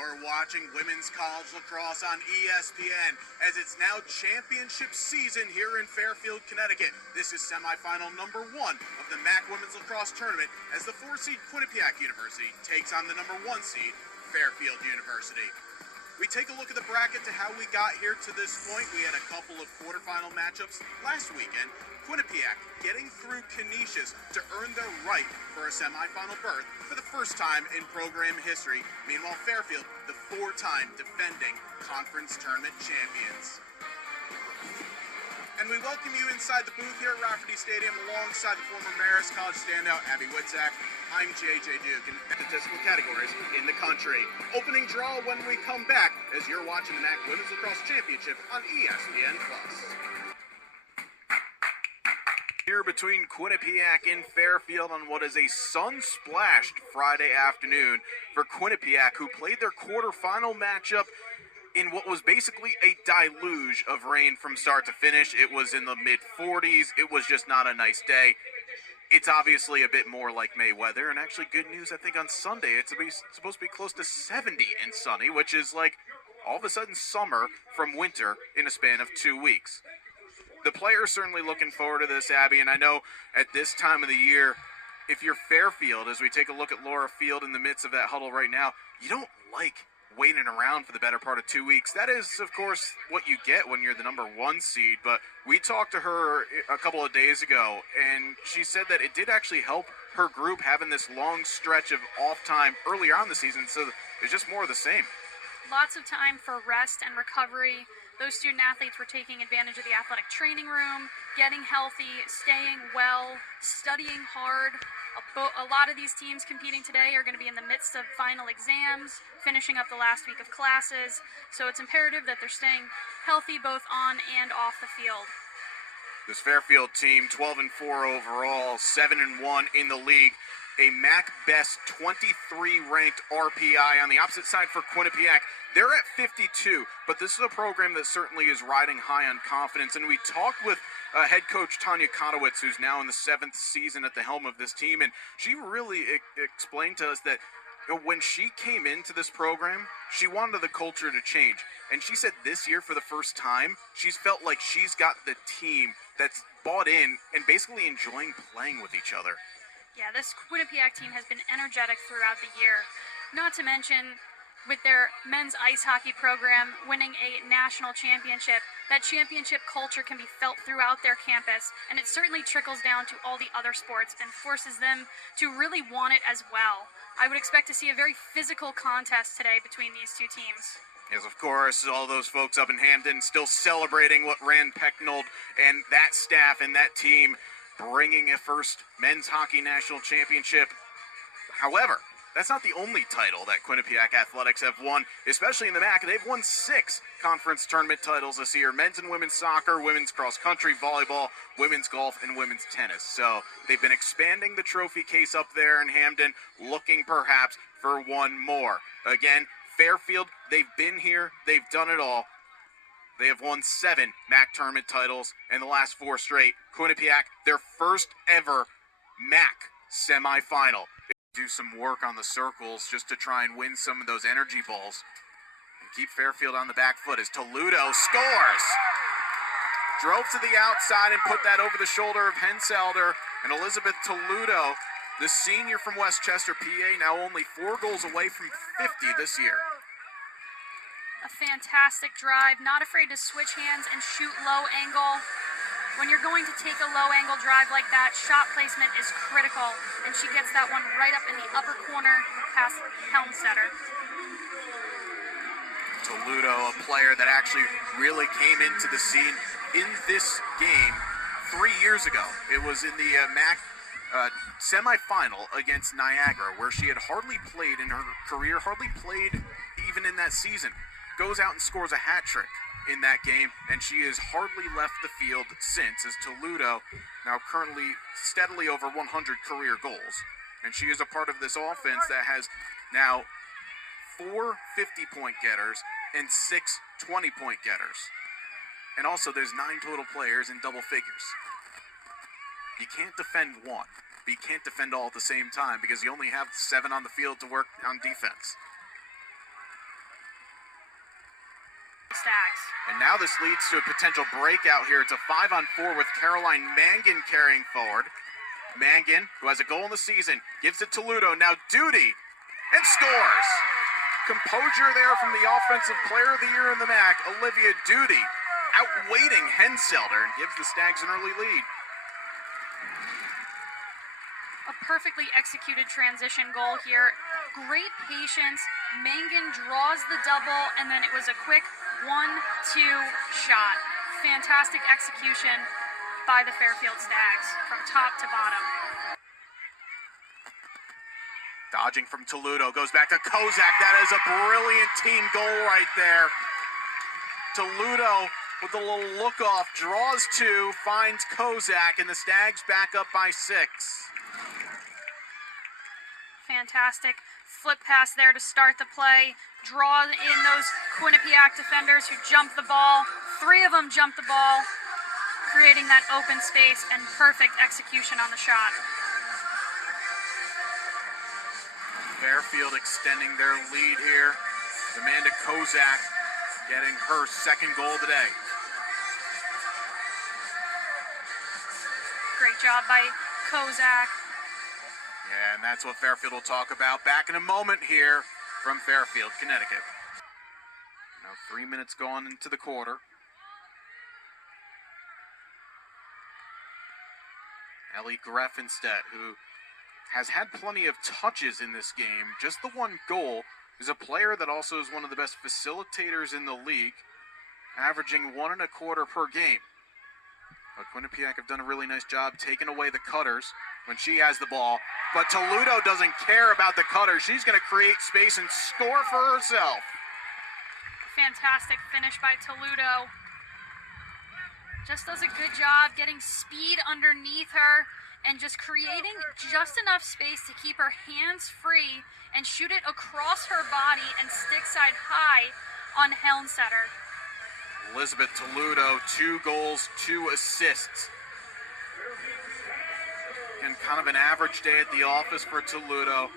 You're watching women's college lacrosse on ESPN as it's now championship season here in Fairfield, Connecticut. This is semifinal number 1 of the MAAC Women's Lacrosse Tournament as the 4-seed Quinnipiac University takes on the number 1 seed Fairfield University. We take a look at the bracket to how we got here to this point. We had a couple of quarterfinal matchups last weekend. Quinnipiac getting through Canisius to earn their right for a semifinal berth for the first time in program history. Meanwhile, Fairfield, the 4-time defending conference tournament champions. And we welcome you inside the booth here at Rafferty Stadium alongside the former Marist College standout, Abby Witzak. I'm JJ Duke in statistical categories in the country. Opening draw when we come back as you're watching the MAAC Women's Lacrosse Championship on ESPN+. Here between Quinnipiac and Fairfield on what is a sun-splashed Friday afternoon for Quinnipiac, who played their quarterfinal matchup in what was basically a deluge of rain from start to finish. It was in the mid-40s. It was just not a nice day. It's obviously a bit more like May weather, and actually good news, I think, on Sunday. It's supposed to be close to 70 and sunny, which is like all of a sudden summer from winter in a span of 2 weeks. The players certainly looking forward to this, Abby, and I know at this time of the year, if you're Fairfield, as we take a look at Laura Field in the midst of that huddle right now, you don't like waiting around for the better part of 2 weeks. That is, of course, what you get when you're the number 1 seed, but we talked to her a couple of days ago, and she said that it did actually help her group having this long stretch of off time earlier on the season, so it's just more of the same. Lots of time for rest and recovery. Those student athletes were taking advantage of the athletic training room, getting healthy, staying well, studying hard. A lot of these teams competing today are going to be in the midst of final exams, finishing up the last week of classes, so it's imperative that they're staying healthy both on and off the field. This Fairfield team, 12-4 overall, 7-1 in the league, a MAAC best 23 ranked RPI. On the opposite side for Quinnipiac, they're at 52, but this is a program that certainly is riding high on confidence, and we talked with head coach Tanya Kotowitz, who's now in the 7th season at the helm of this team, and she really explained to us that when she came into this program, she wanted the culture to change, and she said this year for the first time, she's felt like she's got the team that's bought in and basically enjoying playing with each other. Yeah, this Quinnipiac team has been energetic throughout the year, not to mention with their men's ice hockey program winning a national championship. That championship culture can be felt throughout their campus, and it certainly trickles down to all the other sports and forces them to really want it as well. I would expect to see a very physical contest today between these two teams. Yes, of course, all those folks up in Hampton still celebrating what Rand Pecknold and that staff and that team bringing a first men's hockey national championship. However, that's not the only title that Quinnipiac Athletics have won, especially in the MAAC. They've won 6 conference tournament titles this year: men's and women's soccer, women's cross-country, volleyball, women's golf, and women's tennis. So they've been expanding the trophy case up there in Hampden, looking perhaps for one more. Again, Fairfield, they've been here, they've done it all. They have won 7 MAAC tournament titles in the last 4 straight. Quinnipiac, their first ever MAAC semifinal. Do some work on the circles just to try and win some of those energy balls and keep Fairfield on the back foot as Toledo scores. Drove to the outside and put that over the shoulder of Henselder, and Elizabeth Toledo, the senior from Westchester, PA, now only 4 goals away from 50 this year. A fantastic drive, not afraid to switch hands and shoot low angle. When you're going to take a low-angle drive like that, shot placement is critical, and she gets that one right up in the upper corner past Helmstetter. Toledo, a player that actually really came into the scene in this game 3 years ago. It was in the MAAC semifinal against Niagara, where she had hardly played in her career, hardly played even in that season. Goes out and scores a hat trick in that game, and she has hardly left the field since, as Toledo now currently steadily over 100 career goals. And she is a part of this offense that has now 4 50-point getters and 6 20-point getters. And also there's 9 total players in double figures. You can't defend one, but you can't defend all at the same time because you only have 7 on the field to work on defense. And now this leads to a potential breakout here. It's a 5-on-4 with Caroline Mangan carrying forward. Mangan, who has a goal in the season, gives it to Ludo. Now Duty, and scores. Composure there from the Offensive Player of the Year in the MAAC, Olivia Duty, outweighting Henselder, and gives the Stags an early lead. A perfectly executed transition goal here. Great patience. Mangan draws the double, and then it was a quick 1-2 shot. Fantastic execution by the Fairfield Stags from top to bottom. Dodging from Toledo, goes back to Kozak. That is a brilliant team goal right there. Toledo with a little look off, draws two, finds Kozak, and the Stags back up by 6. Fantastic flip pass there to start the play. Draw in those Quinnipiac defenders who jump the ball. 3 of them jump the ball, creating that open space and perfect execution on the shot. Fairfield extending their lead here. Amanda Kozak getting her second goal of the day. Great job by Kozak. Yeah, and that's what Fairfield will talk about back in a moment here from Fairfield, Connecticut. Now 3 minutes gone into the quarter. Ellie Greffenstedt, who has had plenty of touches in this game, just the one goal, is a player that also is one of the best facilitators in the league, averaging 1.25 per game. But Quinnipiac have done a really nice job taking away the cutters when she has the ball. But Toledo doesn't care about the cutters. She's going to create space and score for herself. Fantastic finish by Toledo. Just does a good job getting speed underneath her and just creating just enough space to keep her hands free and shoot it across her body and stick side high on Helmsetter. Elizabeth Toledo, 2 goals, 2 assists. And kind of an average day at the office for Toledo.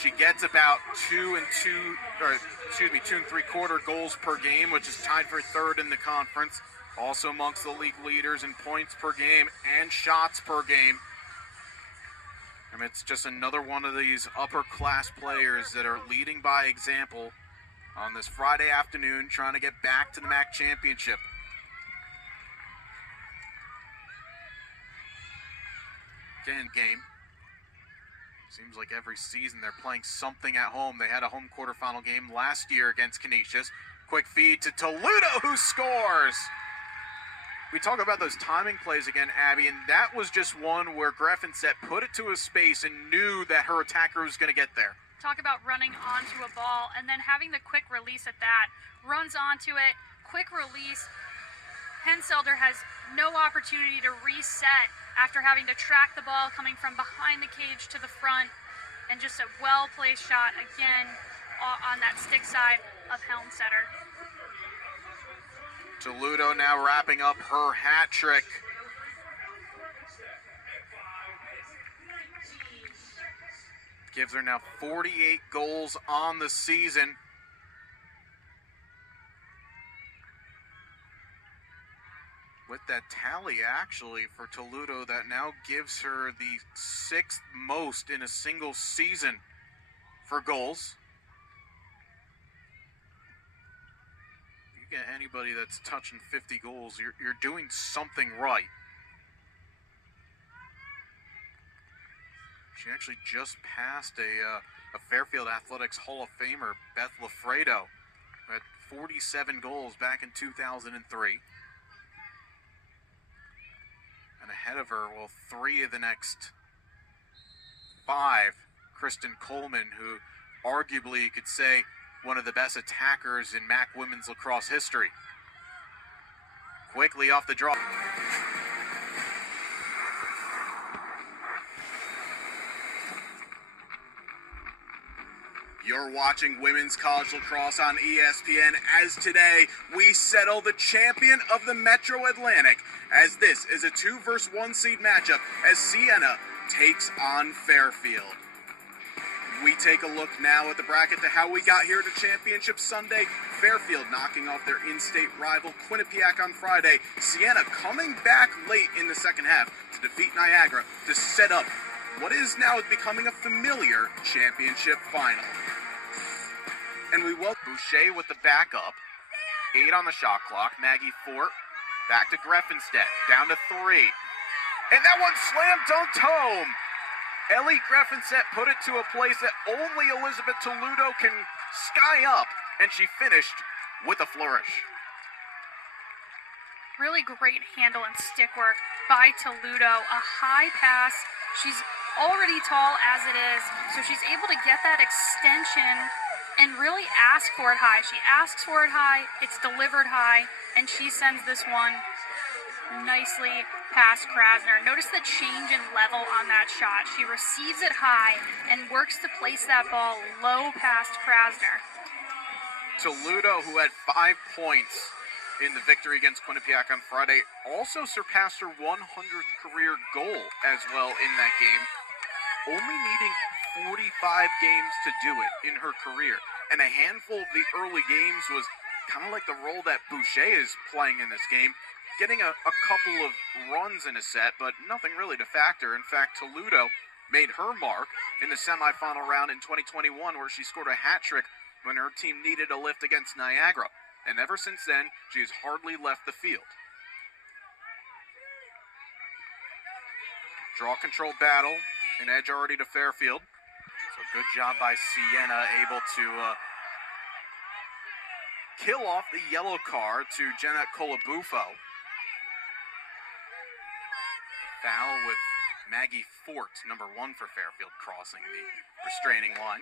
She gets about 2 and 3/4 goals per game, which is tied for 3rd in the conference. Also amongst the league leaders in points per game and shots per game. I mean, it's just another one of these upper-class players that are leading by example on this Friday afternoon, trying to get back to the MAAC championship. Again, game. Seems like every season they're playing something at home. They had a home quarterfinal game last year against Canisius. Quick feed to Toledo, who scores! We talk about those timing plays again, Abby, and that was just one where Greffenstedt put it to a space and knew that her attacker was going to get there. Talk about running onto a ball and then having the quick release at that. Runs onto it, quick release. Henselder has no opportunity to reset after having to track the ball coming from behind the cage to the front, and just a well-placed shot again on that stick side of Helmsetter. Toledo now wrapping up her hat trick. Gives her now 48 goals on the season. With that tally, actually, for Toledo, that now gives her the 6th most in a single season for goals. You get anybody that's touching 50 goals, you're doing something right. She actually just passed a Fairfield Athletics Hall of Famer, Beth Lafredo, who had 47 goals back in 2003. And ahead of her, well, 3 of the next 5, Kristen Coleman, who arguably you could say one of the best attackers in MAAC women's lacrosse history. Quickly off the draw. You're watching Women's College Lacrosse on ESPN as today we settle the champion of the Metro Atlantic, as this is a 2 versus 1 seed matchup as Siena takes on Fairfield. We take a look now at the bracket to how we got here to Championship Sunday. Fairfield knocking off their in-state rival Quinnipiac on Friday. Siena coming back late in the second half to defeat Niagara to set up what is now becoming a familiar championship final. And we welcome Boucher with the backup. 8 on the shot clock. Maggie Fort back to Greffenstedt. Down to 3. And that one slam dunked home. Ellie Greffenstedt put it to a place that only Elizabeth Toludo can sky up, and she finished with a flourish. Really great handle and stick work by Toludo. A high pass. She's already tall as it is, so she's able to get that extension and really ask for it high. She asks for it high, it's delivered high, and she sends this one nicely past Krasner. Notice the change in level on that shot. She receives it high and works to place that ball low past Krasner. Toludo, who had 5 points in the victory against Quinnipiac on Friday, also surpassed her 100th career goal as well in that game, only needing 45 games to do it in her career. And a handful of the early games was kind of like the role that Boucher is playing in this game, getting a couple of runs in a set, but nothing really to factor. In fact, Toludo made her mark in the semifinal round in 2021, where she scored a hat trick when her team needed a lift against Niagara. And ever since then, she has hardly left the field. Draw control battle, an edge already to Fairfield. So good job by Siena, able to kill off the yellow card to Jenna Colabufo. Foul with Maggie Fort, number 1 for Fairfield, crossing the restraining line.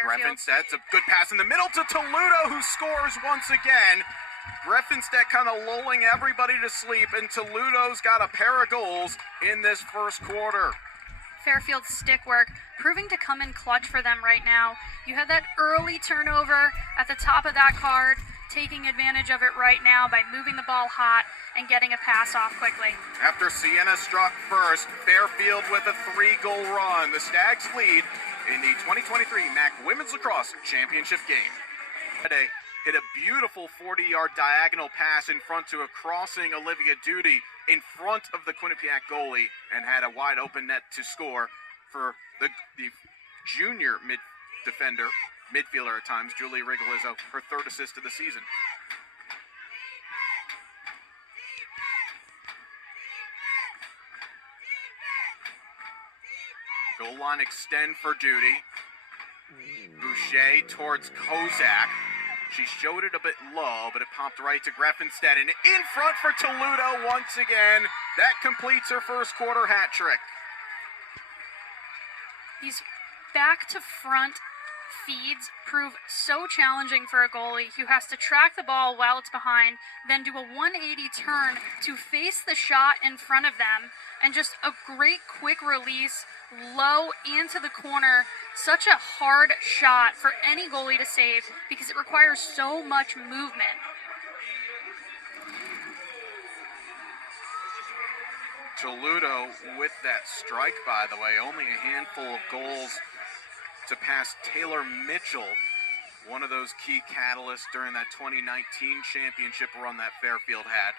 Greffenstedt's a good pass in the middle to Toludo, who scores once again. Greffenstedt kind of lulling everybody to sleep, and Toludo's got a pair of goals in this first quarter. Fairfield's stick work proving to come in clutch for them right now. You had that early turnover at the top of that card, taking advantage of it right now by moving the ball hot and getting a pass off quickly. After Siena struck first, Fairfield with a 3-goal run. The Stags lead in the 2023 MAAC Women's Lacrosse Championship game. Hit a beautiful 40-yard diagonal pass in front to a crossing Olivia Duty in front of the Quinnipiac goalie, and had a wide open net to score for the junior midfielder at times, Julie Rigolizzo, her 3rd assist of the season. Goal line extend for Duty. Boucher towards Kozak. She showed it a bit low, but it popped right to Greffenstedt, and in front for Toludo once again. That completes her first quarter hat trick. These back to front feeds prove so challenging for a goalie who has to track the ball while it's behind, then do a 180 turn to face the shot in front of them, and just a great quick release low into the corner. Such a hard shot for any goalie to save because it requires so much movement. Toludo with that strike, by the way, only a handful of goals to pass Taylor Mitchell, one of those key catalysts during that 2019 championship run that Fairfield had.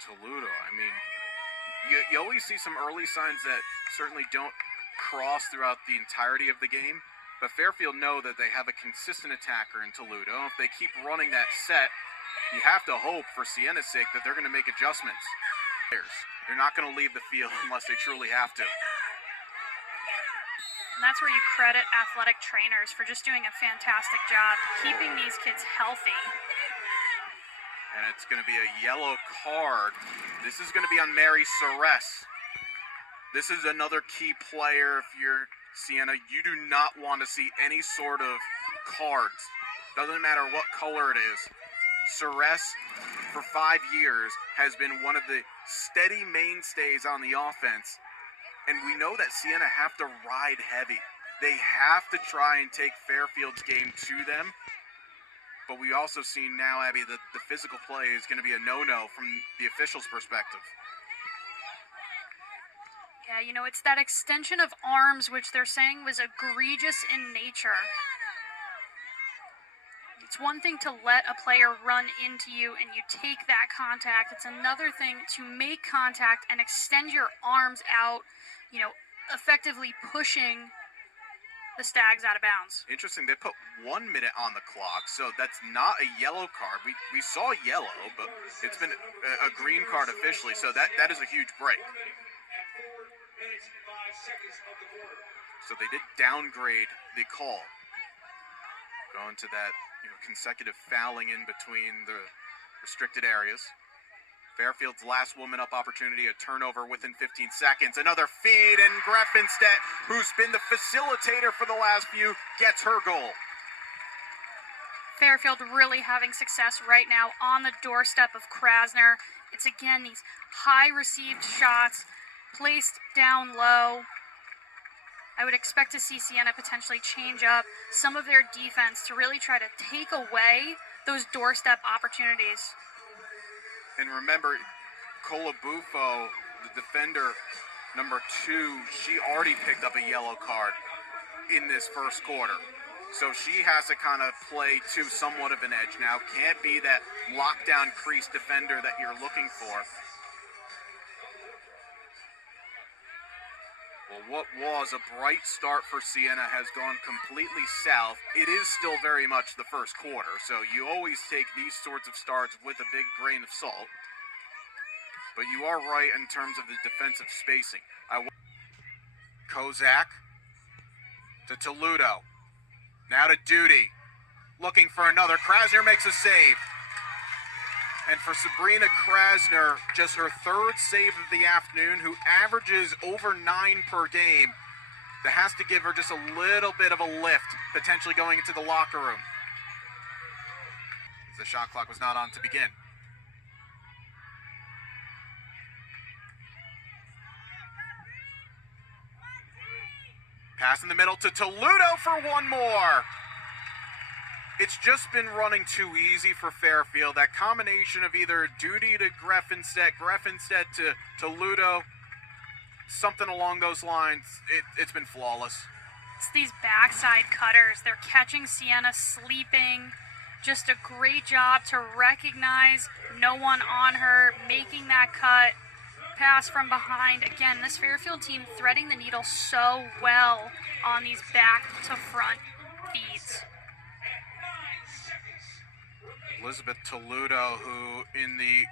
Toludo, I mean, you always see some early signs that certainly don't cross throughout the entirety of the game, but Fairfield know that they have a consistent attacker in Toludo. If they keep running that set, you have to hope for Siena's sake that they're going to make adjustments. They're not going to leave the field unless they truly have to. And that's where you credit athletic trainers for just doing a fantastic job keeping these kids healthy. And it's going to be a yellow card. This is going to be on Mary Ceres. This is another key player. If you're Siena, you do not want to see any sort of cards. Doesn't matter what color it is. Ceres, for 5 years, has been one of the steady mainstays on the offense. And we know that Siena have to ride heavy. They have to try and take Fairfield's game to them. But we also see now, Abby, that the physical play is going to be a no-no from the officials' perspective. Yeah, you know, it's that extension of arms which they're saying was egregious in nature. It's one thing to let a player run into you and you take that contact. It's another thing to make contact and extend your arms out, you know, effectively pushing the Stags out of bounds. Interesting, they put 1 minute on the clock, so that's not a yellow card. We saw yellow, but it's been a green card officially, so that is a huge break. So they did downgrade the call, going to that consecutive fouling in between the restricted areas. Fairfield's last woman-up opportunity, a turnover within 15 seconds. Another feed, and Greffenstedt, who's been the facilitator for the last few, gets her goal. Fairfield really having success right now on the doorstep of Krasner. It's again these high received shots placed down low. I would expect to see Siena potentially change up some of their defense to really try to take away those doorstep opportunities. And remember, Colabufo, the defender, number 2, she already picked up a yellow card in this first quarter. So she has to kind of play to somewhat of an edge now. Can't be that lockdown crease defender that you're looking for. Well, what was a bright start for Siena has gone completely south. It is still very much the first quarter, so you always take these sorts of starts with a big grain of salt. But you are right in terms of the defensive spacing. Kozak to Toludo. Now to Duty. Looking for another. Krasner makes a save. And for Sabrina Krasner, just her 3rd save of the afternoon, who averages over 9 per game, that has to give her just a little bit of a lift, potentially going into the locker room. The shot clock was not on to begin. Pass in the middle to Toludo for one more. It's just been running too easy for Fairfield. That combination of either Duty to Greffenstedt to Toludo, something along those lines, it's been flawless. It's these backside cutters. They're catching Siena sleeping. Just a great job to recognize no one on her, making that cut. Pass from behind. Again, this Fairfield team threading the needle so well on these back to front feeds. Elizabeth Toludo, who in the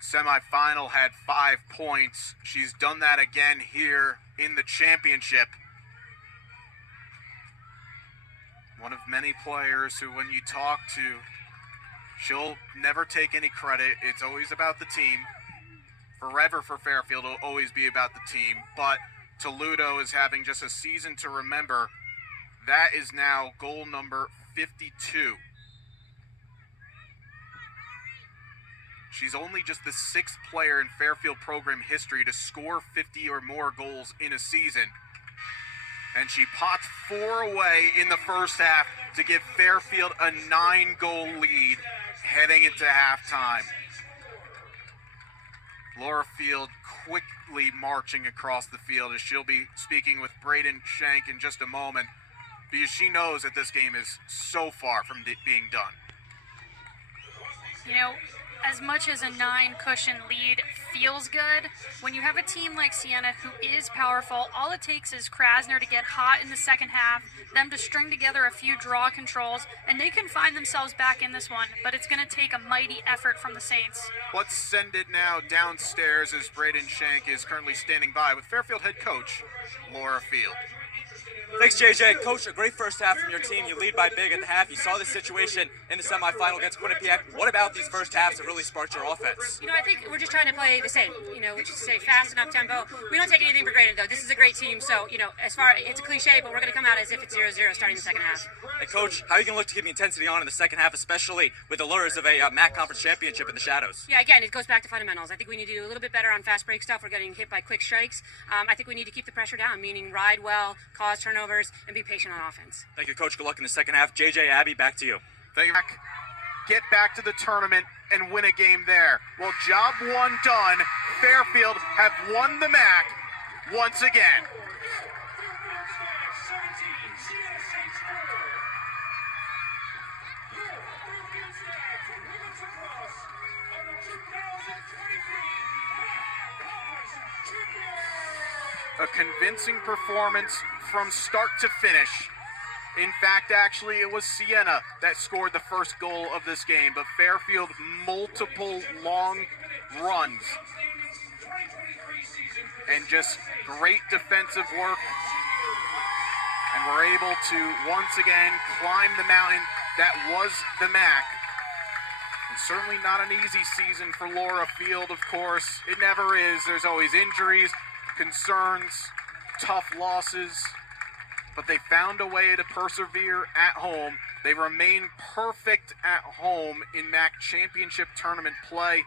semifinal had 5 points. She's done that again here in the championship. One of many players who, when you talk to, she'll never take any credit. It's always about the team. Forever for Fairfield, it'll always be about the team. But Toludo is having just a season to remember. That is now goal number 52. She's only just the 6th player in Fairfield program history to score 50 or more goals in a season. And she pots 4 away in the first half to give Fairfield a 9-goal lead heading into halftime. Laura Field quickly marching across the field as she'll be speaking with Braden Shank in just a moment, because she knows that this game is so far from being done. You know, as much as a 9-cushion lead feels good, when you have a team like Siena who is powerful, all it takes is Krasner to get hot in the second half, them to string together a few draw controls, and they can find themselves back in this one, but it's going to take a mighty effort from the Saints. Let's send it now downstairs as Braden Shank is currently standing by with Fairfield head coach Laura Field. Thanks, JJ. Coach, a great first half from your team. You lead by big at the half. You saw the situation in the semifinal against Quinnipiac. What about these first halves that really sparked your offense? You know, I think we're just trying to play the same, which is to say fast and up-tempo. We don't take anything for granted, though. This is a great team, so, as far it's a cliche, but we're going to come out as if it's 0-0 starting the second half. And, Coach, how are you going to look to keep the intensity on in the second half, especially with the lures of a MAAC conference championship in the shadows? Yeah, again, it goes back to fundamentals. I think we need to do a little bit better on fast break stuff. We're getting hit by quick strikes. I think we need to keep the pressure down, meaning ride well, cause turnovers, turnovers and be patient on offense. Thank you, Coach. Good luck in the second half. JJ, Abby, back to you. Thank you. Get back to the tournament and win a game there. Well, job one done. Fairfield have won the MAAC once again. A convincing performance from start to finish. In fact, actually, it was Siena that scored the first goal of this game, but Fairfield, multiple long runs and just great defensive work, and were able to once again climb the mountain that was the MAAC. And certainly not an easy season for Laura Field, of course. It never is. There's always injuries, concerns, tough losses, but they found a way to persevere at home. They remain perfect at home in MAAC championship tournament play.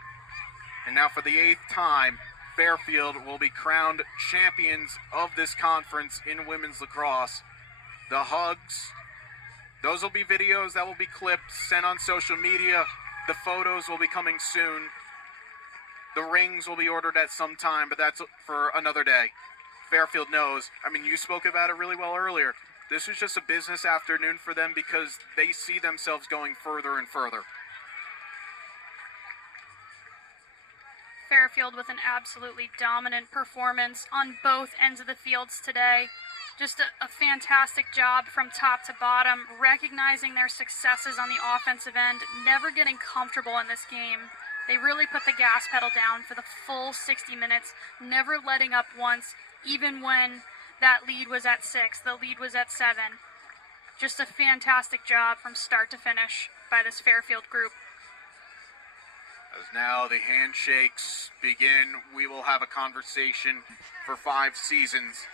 And now for the 8th time, Fairfield will be crowned champions of this conference in women's lacrosse. The hugs, those will be videos that will be clipped, sent on social media. The photos will be coming soon. The rings will be ordered at some time, but that's for another day. Fairfield knows. I mean, you spoke about it really well earlier. This was just a business afternoon for them because they see themselves going further and further. Fairfield with an absolutely dominant performance on both ends of the fields today. Just a fantastic job from top to bottom, recognizing their successes on the offensive end, never getting comfortable in this game. They really put the gas pedal down for the full 60 minutes, never letting up once, even when that lead was at 6, the lead was at 7. Just a fantastic job from start to finish by this Fairfield group. As now the handshakes begin, we will have a conversation for 5 seasons.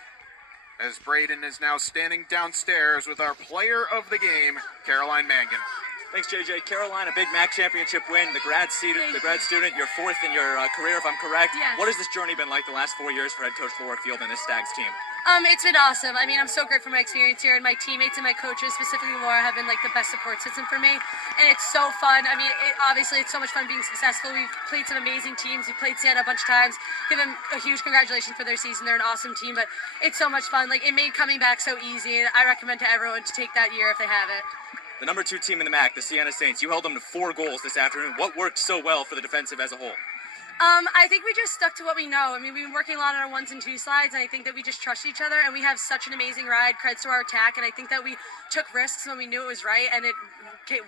As Braden is now standing downstairs with our player of the game, Caroline Mangan. Thanks, JJ. Caroline, a big MAAC championship win. The grad student, your 4th in your career, if I'm correct. Yes. What has this journey been like the last 4 years for head coach Laura Field and this Stags team? It's been awesome. I mean, I'm so grateful for my experience here, and my teammates and my coaches, specifically Laura, have been like the best support system for me. And it's so fun. I mean, obviously, it's so much fun being successful. We've played some amazing teams. We played Siena a bunch of times. Give them a huge congratulations for their season. They're an awesome team, but it's so much fun. Like, it made coming back so easy, and I recommend to everyone to take that year if they have it. The number 2 team in the MAAC, the Siena Saints, you held them to 4 goals this afternoon. What worked so well for the defensive as a whole? I think we just stuck to what we know. I mean, we've been working a lot on our 1s and 2 slides, and I think that we just trust each other, and we have such an amazing ride. Credits to our attack, and I think that we took risks when we knew it was right, and it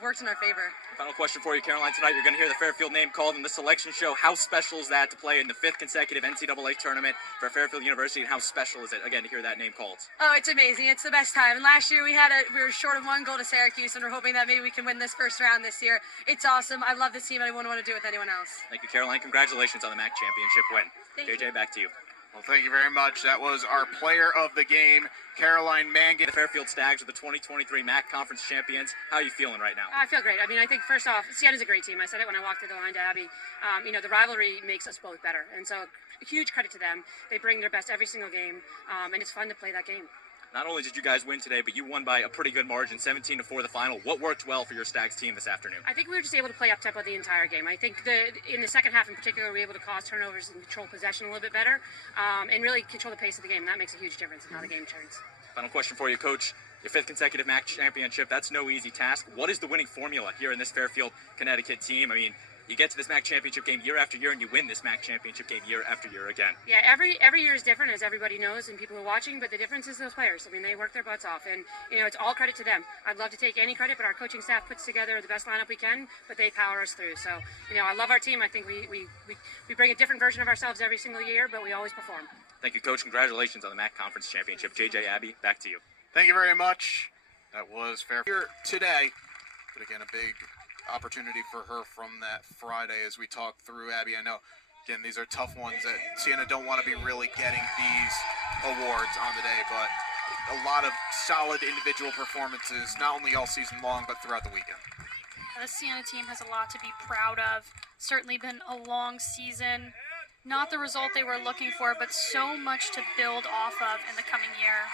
worked in our favor. Final question for you, Caroline. Tonight you're going to hear the Fairfield name called in the selection show. How special is that to play in the 5th consecutive NCAA tournament for Fairfield University, and how special is it, again, to hear that name called? Oh, it's amazing. It's the best time. And last year we were short of 1 goal to Syracuse, and we're hoping that maybe we can win this first round this year. It's awesome. I love this team, and I wouldn't want to do it with anyone else. Thank you, Caroline. Congratulations on the MAAC championship win. JJ, back to you. Well, thank you very much. That was our player of the game, Caroline Mangan. The Fairfield Stags are the 2023 MAAC Conference champions. How are you feeling right now? I feel great. I mean, I think first off, Siena's a great team. I said it when I walked through the line to Abby. The rivalry makes us both better, and so a huge credit to them. They bring their best every single game, and it's fun to play that game. Not only did you guys win today, but you won by a pretty good margin, 17-4 the final. What worked well for your Stags team this afternoon? I think we were just able to play up-tempo the entire game. I think in the second half in particular, we were able to cause turnovers and control possession a little bit better, and really control the pace of the game. That makes a huge difference in how the game turns. Final question for you, Coach. Your 5th consecutive MAAC championship, that's no easy task. What is the winning formula here in this Fairfield, Connecticut team? I mean, you get to this MAAC championship game year after year, and you win this MAAC championship game year after year again. Yeah, every year is different, as everybody knows, and people are watching. But the difference is those players. I mean, they work their butts off, and it's all credit to them. I'd love to take any credit, but our coaching staff puts together the best lineup we can, but they power us through. So, I love our team. I think we bring a different version of ourselves every single year, but we always perform. Thank you, Coach. Congratulations on the MAAC Conference championship. JJ, Abby, back to you. Thank you very much. That was Fairfield here today, but again, a big opportunity for her from that Friday as we talk through. Abby, I know, again, these are tough ones that Siena don't want to be really getting these awards on the day, but a lot of solid individual performances, not only all season long, but throughout the weekend. The Siena team has a lot to be proud of. Certainly been a long season. Not the result they were looking for, but so much to build off of in the coming year.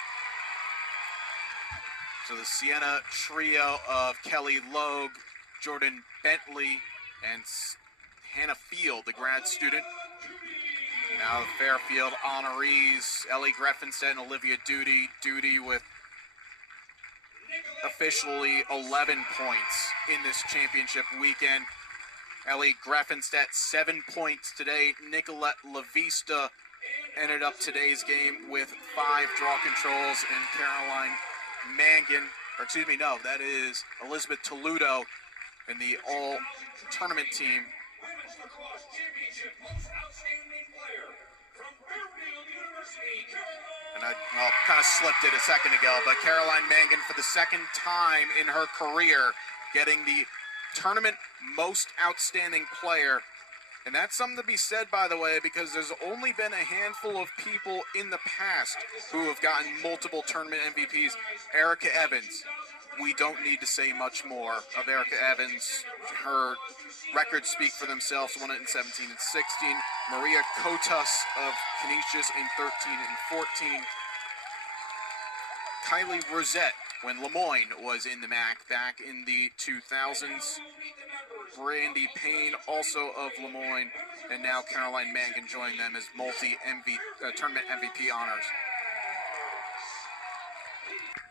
So the Sienna trio of Kelly Logue, Jordan Bentley, and Hannah Field, the grad student. Now the Fairfield honorees, Ellie Greffenstedt and Olivia Duty. Duty with officially 11 points in this championship weekend. Ellie Greffenstedt, 7 points today. Nicolette Lavista ended up today's game with 5 draw controls, and Caroline Mangan, that is Elizabeth Toledo in the all-tournament team. And I kind of slipped it a second ago, but Caroline Mangan, for the second time in her career, getting the tournament most outstanding player. And that's something to be said, by the way, because there's only been a handful of people in the past who have gotten multiple tournament MVPs. Erica Evans, we don't need to say much more of Erica Evans. Her records speak for themselves, won it in 17 and 16. Maria Kotas of Canisius in 13 and 14. Kylie Rosette, when Lemoyne was in the MAAC back in the 2000s. Brandy Payne, also of Lemoyne, and now Caroline Mangan joined them as tournament MVP honors.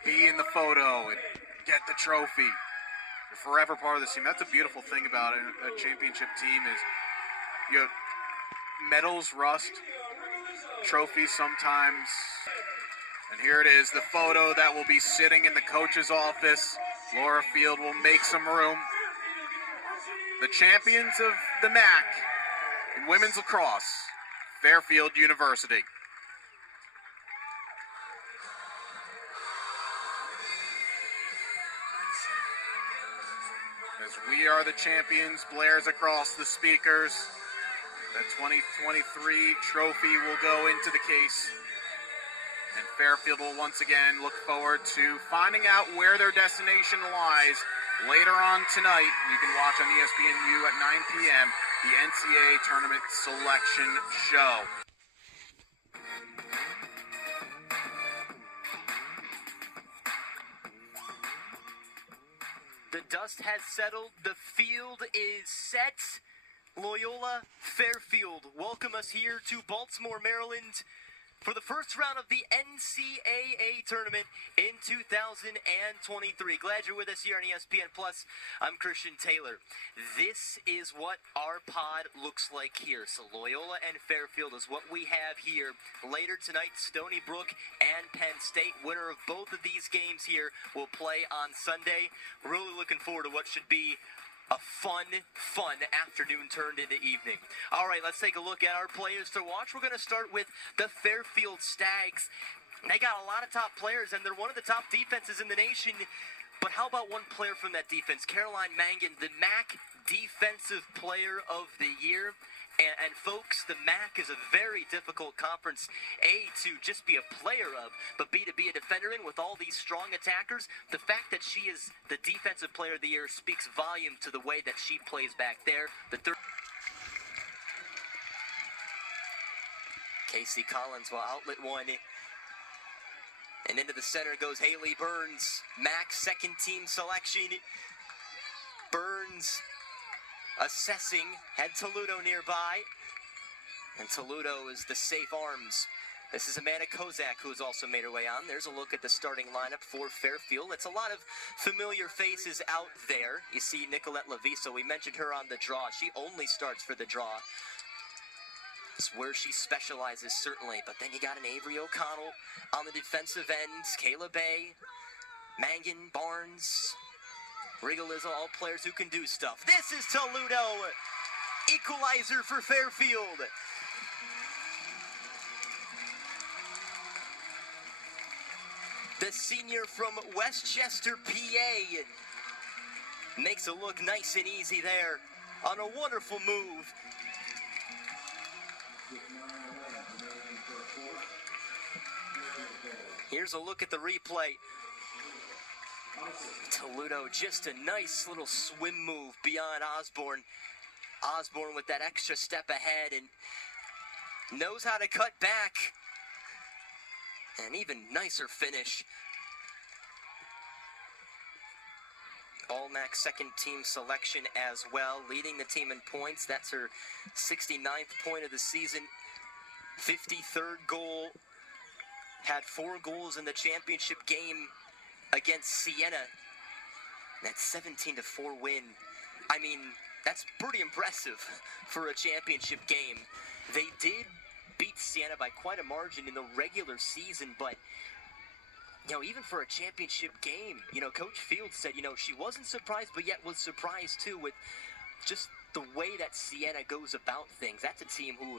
Be in the photo and get the trophy. You're forever part of this team. That's a beautiful thing about it. A championship team is, medals rust, trophies sometimes. And here it is, the photo that will be sitting in the coach's office. Laura Field will make some room. The champions of the MAAC in women's lacrosse, Fairfield University. As we are the champions, blares across the speakers. The 2023 trophy will go into the case. And Fairfield will once again look forward to finding out where their destination lies later on tonight. You can watch on ESPNU at 9 p.m. the NCAA Tournament Selection Show. The dust has settled. The field is set. Loyola Fairfield welcome us here to Baltimore, Maryland, for the first round of the NCAA tournament in 2023. Glad you're with us here on ESPN Plus. I'm Christian Taylor. This is what our pod looks like here. So Loyola and Fairfield is what we have here. Later tonight, Stony Brook and Penn State. Winner of both of these games here will play on Sunday. Really looking forward to what should be a fun afternoon turned into evening. All right, let's take a look at our players to watch. We're going to start with the Fairfield Stags. They got a lot of top players, and they're one of the top defenses in the nation. But how about one player from that defense? Caroline Mangan, the MAAC Defensive Player of the Year. And folks, the MAAC is a very difficult conference, A, to just be a player of, but B, to be a defender in with all these strong attackers. The fact that she is the Defensive Player of the Year speaks volume to the way that she plays back there. Casey Collins will outlet one. And into the center goes Haley Burns, MAAC second team selection. Burns assessing, had Toledo nearby, and Toledo is the safe arms. This is Amanda Kozak, who has also made her way on. There's a look at the starting lineup for Fairfield. It's a lot of familiar faces out there. You see Nicolette Lavisa, we mentioned her on the draw. She only starts for the draw. It's where she specializes, certainly. But then you got an Avery O'Connell on the defensive ends, Kayla Bay, Mangan, Barnes, Rigalizza, all players who can do stuff. This is Toledo, equalizer for Fairfield. The senior from Westchester, PA, makes it look nice and easy there on a wonderful move. Here's a look at the replay. Toledo, just a nice little swim move beyond Osborne. Osborne with that extra step ahead and knows how to cut back. An even nicer finish. All MAAC second team selection as well, leading the team in points. That's her 69th point of the season. 53rd goal. Had 4 goals in the championship game against Siena. That 17-4 win. I mean, that's pretty impressive for a championship game. They did beat Siena by quite a margin in the regular season, but even for a championship game, Coach Fields said, she wasn't surprised, but yet was surprised too with just the way that Siena goes about things. That's a team who,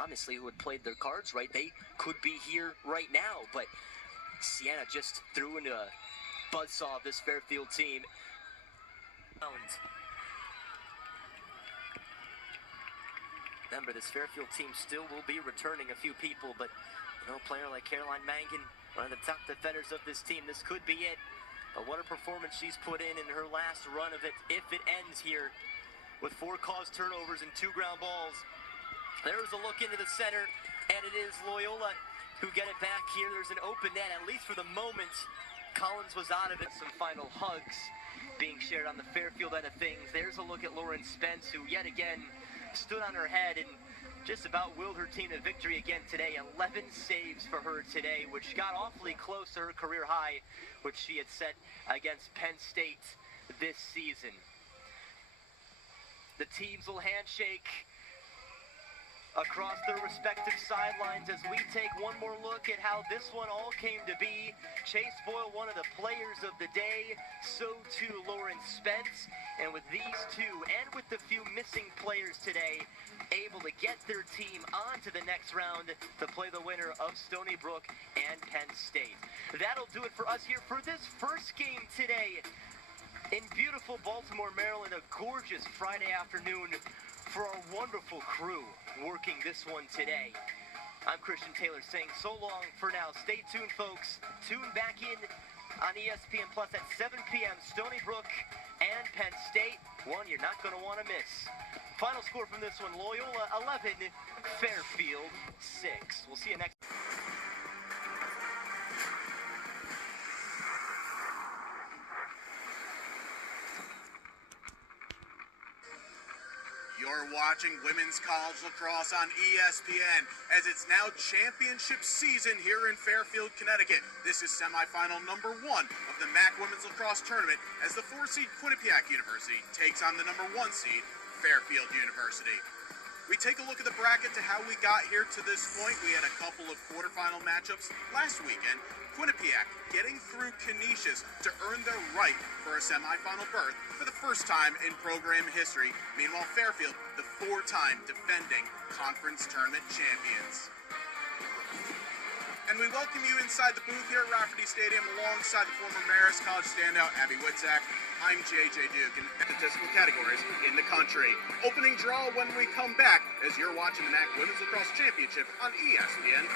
honestly, who had played their cards right. They could be here right now, but Siena just threw into a buzzsaw of this Fairfield team. Remember, this Fairfield team still will be returning a few people, but a player like Caroline Mangan, one of the top defenders of this team, this could be it. But what a performance she's put in her last run of it, if it ends here with 4 caused turnovers and 2 ground balls. There's a look into the center, and it is Loyola who get it back here. There's an open net, at least for the moment. Collins was out of it. Some final hugs being shared on the Fairfield end of things. There's a look at Lauren Spence, who yet again stood on her head and just about willed her team to victory again today. 11 saves for her today, which got awfully close to her career high, which she had set against Penn State this season. The teams will handshake across their respective sidelines as we take one more look at how this one all came to be. Chase Boyle, one of the players of the day, so too Lauren Spence, and with these two and with the few missing players today, able to get their team on to the next round to play the winner of Stony Brook and Penn State. That'll do it for us here for this first game today in beautiful Baltimore, Maryland. A gorgeous Friday afternoon for our wonderful crew working this one today. I'm Christian Taylor saying so long for now. Stay tuned, folks. Tune back in on ESPN Plus at 7 p.m. Stony Brook and Penn State. One you're not going to want to miss. Final score from this one, Loyola 11, Fairfield 6. We'll see you next. You're watching Women's College Lacrosse on ESPN as it's now championship season here in Fairfield, Connecticut. This is semifinal number 1 of the MAAC Women's Lacrosse Tournament as the 4-seed Quinnipiac University takes on the number 1 seed Fairfield University. We take a look at the bracket to how we got here to this point. We had a couple of quarterfinal matchups last weekend. Quinnipiac getting through Canisius to earn their right for a semifinal berth for the first time in program history. Meanwhile, Fairfield, the 4-time defending conference tournament champions. And we welcome you inside the booth here at Rafferty Stadium alongside the former Marist College standout, Abby Witzak. I'm JJ Duke in statistical categories in the country. Opening draw when we come back as you're watching the MAAC Women's Lacrosse Championship on ESPN+.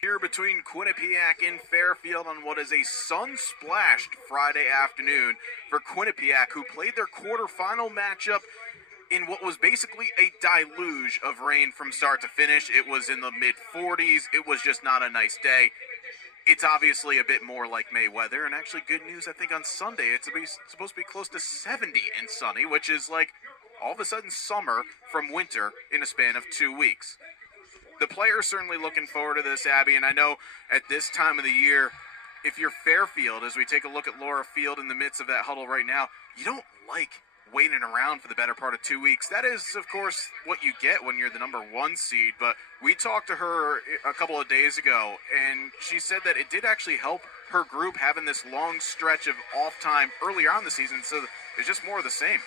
Here between Quinnipiac and Fairfield on what is a sun-splashed Friday afternoon for Quinnipiac, who played their quarterfinal matchup in what was basically a deluge of rain from start to finish. It was in the mid-40s. It was just not a nice day. It's obviously a bit more like May weather, and actually good news, I think, on Sunday. It's supposed to be close to 70 and sunny, which is like all of a sudden summer from winter in a span of 2 weeks. The players certainly looking forward to this, Abby, and I know at this time of the year, if you're Fairfield, as we take a look at Laura Field in the midst of that huddle right now, you don't like waiting around for the better part of 2 weeks. That is, of course, what you get when you're the number 1 seed, but we talked to her a couple of days ago, and she said that it did actually help her group having this long stretch of off time earlier on the season, so it's just more of the same.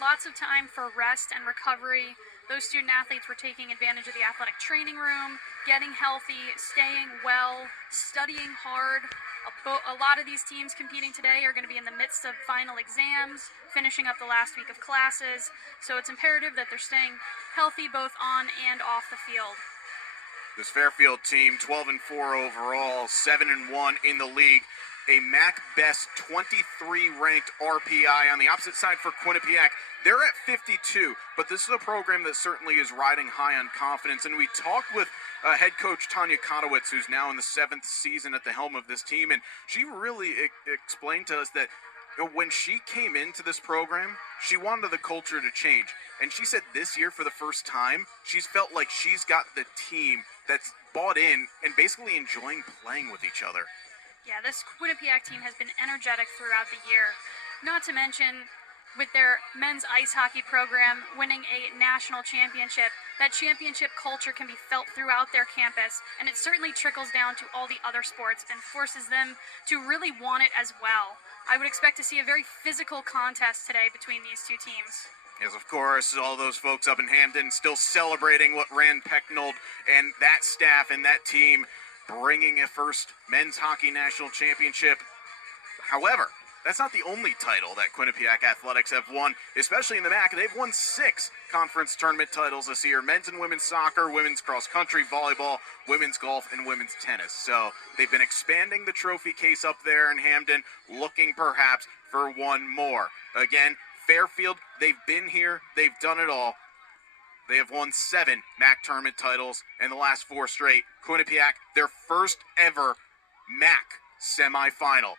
Lots of time for rest and recovery. Those student athletes were taking advantage of the athletic training room, getting healthy, staying well, studying hard. A lot of these teams competing today are going to be in the midst of final exams, finishing up the last week of classes, so it's imperative that they're staying healthy both on and off the field. This Fairfield team, 12-4 overall, 7-1 in the league. a MAAC best 23 ranked RPI. On the opposite side for Quinnipiac, they're at 52, but this is a program that certainly is riding high on confidence. And we talked with head coach Tanya Kotowitz, who's now in the 7th season at the helm of this team, and she really explained to us that when she came into this program, she wanted the culture to change. And she said this year, for the first time, she's felt like she's got the team that's bought in and basically enjoying playing with each other. Yeah, this Quinnipiac team has been energetic throughout the year. Not to mention, with their men's ice hockey program winning a national championship, that championship culture can be felt throughout their campus, and it certainly trickles down to all the other sports and forces them to really want it as well. I would expect to see a very physical contest today between these two teams. Yes, of course, all those folks up in Hampton still celebrating what Rand Pecknold and that staff and that team bringing a first men's hockey national championship. However, that's not the only title that Quinnipiac Athletics have won, especially in the MAAC. They've won 6 conference tournament titles this year: men's and women's soccer, women's cross-country, volleyball, women's golf, and women's tennis. So they've been expanding the trophy case up there in Hampden, looking perhaps for one more. Again, Fairfield, they've been here, they've done it all. They have won 7 MAAC tournament titles in the last 4 straight. Quinnipiac, their first ever MAAC semifinal.